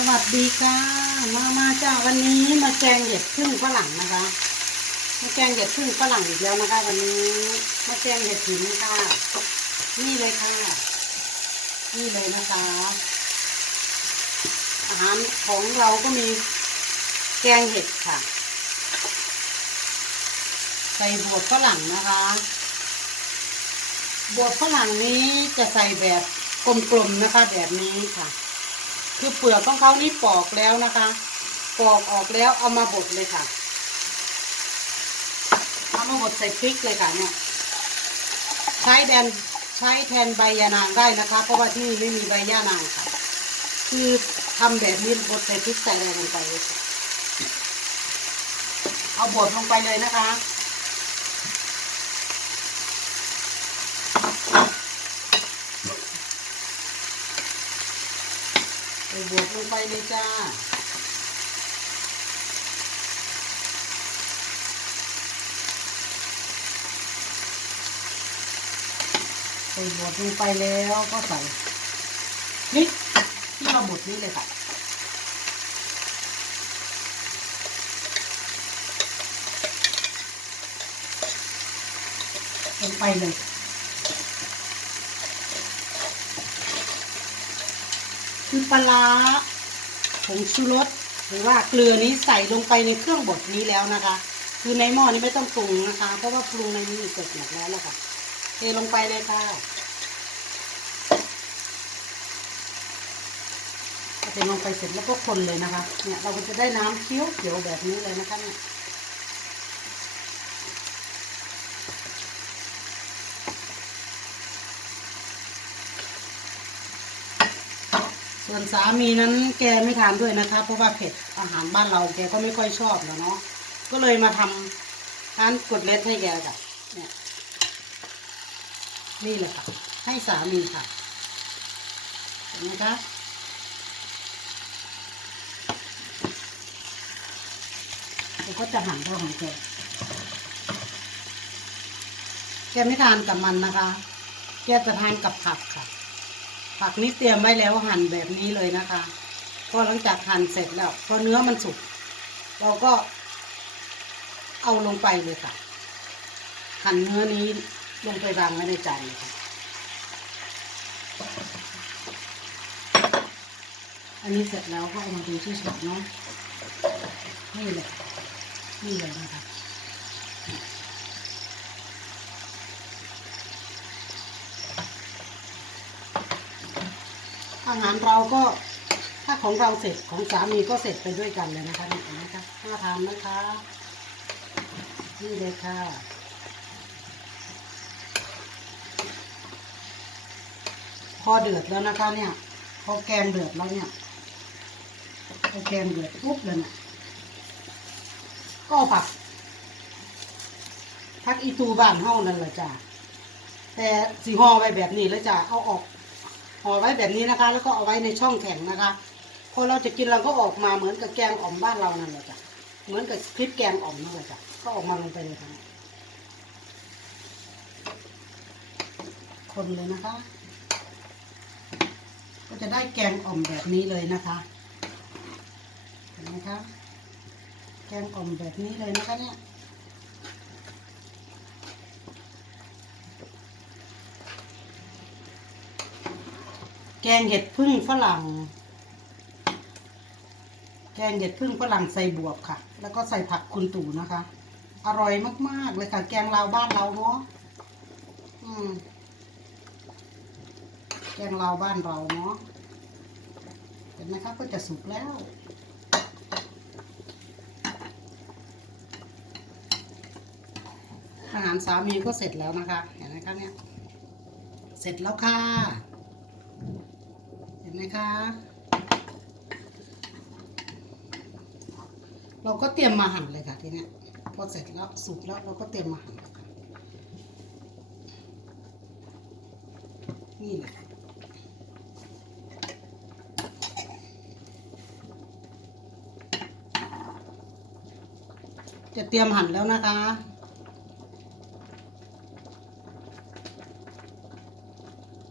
สวัสดีค่ะมามาจ้าวันนี้มาแกงเห็ดพึ่งฝรั่งนะคะมาแกงเห็ดพึ่งฝรั่งอีกแล้วนะคะ วันนี้มาแกงเห็ดหินค่ะ นี่เลยค่ะ นี่เลยนะคะ อาหารของเราก็มีแกงเห็ดค่ะ ใส่บวบฝรั่งนะคะบวบฝรั่งนี้จะใส่แบบกลมๆนะคะ แบบนี้ค่ะ คือเปลือกของเขานี่ปอกแล้วนะคะ ปอกออกแล้วเอามาบดเลยค่ะ เอามาบดใส่พริกเลยค่ะเนี่ยใช้แดนใช้แทนใบยานางได้นะคะ เพราะว่าที่นี่ไม่มีใบย่านางค่ะ คือทำแบบนี้บดใส่พริกใส่อะไรลงไปเลยเอาบดลงไปเลยนะคะ บวกลงไปเลยจ้าใส่บวกลงไปแล้วก็ใส่พริกที่เราบดนี้เลยค่ะลงไปเลย คือปลาผงชูรสหรือว่าเกลือนี้ใส่ลงไปในเครื่องบดนี้แล้วนะคะ คือในหม้อนี้ไม่ต้องปรุงนะคะ เพราะว่าปรุงในนี้เสร็จหมดแล้วนะคะเทลงไปเลยค่ะเทลงไปเสร็จแล้วก็คนเลยนะคะ เนี่ยเราก็จะได้น้ำเคี้ยวเขียวแบบนี้เลยนะคะเนี่ย ส่วนสามีนั้นแกไม่ทานด้วยนะคะ เพราะว่าเผ็ดอาหารบ้านเราแกก็ไม่ค่อยชอบแล้วเนาะก็เลยมาทำร้านกดเล็ดให้แกค่ะเนี่ยนี่เลยค่ะ ให้สามีค่ะเห็นไหมคะแกก็จะหั่นตัวของแก แกไม่ทานกับมันนะคะ แกจะทานกับผักค่ะ ผักนี้เตรียมไว้แล้วหั่นแบบนี้เลยนะคะพอหลังจากหั่นเสร็จแล้วพอเนื้อมันสุกเราก็เอาลงไปเลยค่ะ หั่นเนื้อนี้ลงไปวางไว้ในจานค่ะอันนี้เสร็จแล้วก็เอามาดูที่ช็อตเนาะนี่เลยนี่เลยนะคะ อาหารเราก็ถ้าของเราเสร็จของสามีก็เสร็จไปด้วยกันเลยนะคะนี่นไหมคะน่าทานนะคะ นี่เลยค่ะพอเดือดแล้วนะคะ เนี่ยพอแกงเดือดแล้วเนี่ยพอแกงเดือดปุ๊บเลยเนี่ยก็เอาผักผักอีตูบ้านเฮานั่นแหละจ้ะแต่สีห่อไว้แบบนี้แล้วจ้ะเอาออก ห่อไว้แบบนี้นะคะ แล้วก็เอาไว้ในช่องแข็งนะคะ พอเราจะกินเราก็ออกมาเหมือนกับแกงอ่อมบ้านเรานั่นแหละจ้ะเหมือนกับพริกแกงอ่อมนั่นแหละจ้ะก็ออกมาลงไปเลยค่ะคนเลยนะคะ ก็จะได้แกงอ่อมแบบนี้เลยนะคะเห็นไหมคะแกงอ่อมแบบนี้เลยนะคะเนี่ย งเห็ดพึ่งฝรั่ง แกงเห็ดพึ่งฝรั่งใส่บวบค่ะ แล้วก็ใส่ผักคุณตู่นะคะ อร่อยมากๆเลยค่ะ แกงลาวบ้านเราเนาะอืมแกงลาวบ้านเราเนาะ เห็นไหมครับก็จะสุกแล้วอาหารสามีก็เสร็จแล้วนะคะเห็นไหมคะเนี่ย เสร็จแล้วค่ะ นไหมคะ เราก็เตรียมมาหั่นเลยค่ะทีนี้พอเสร็จแล้วสุกแล้วเราก็เตรียมมาหั่นเลยค่ะนี่แหละจะเตรียมหั่นแล้วนะคะ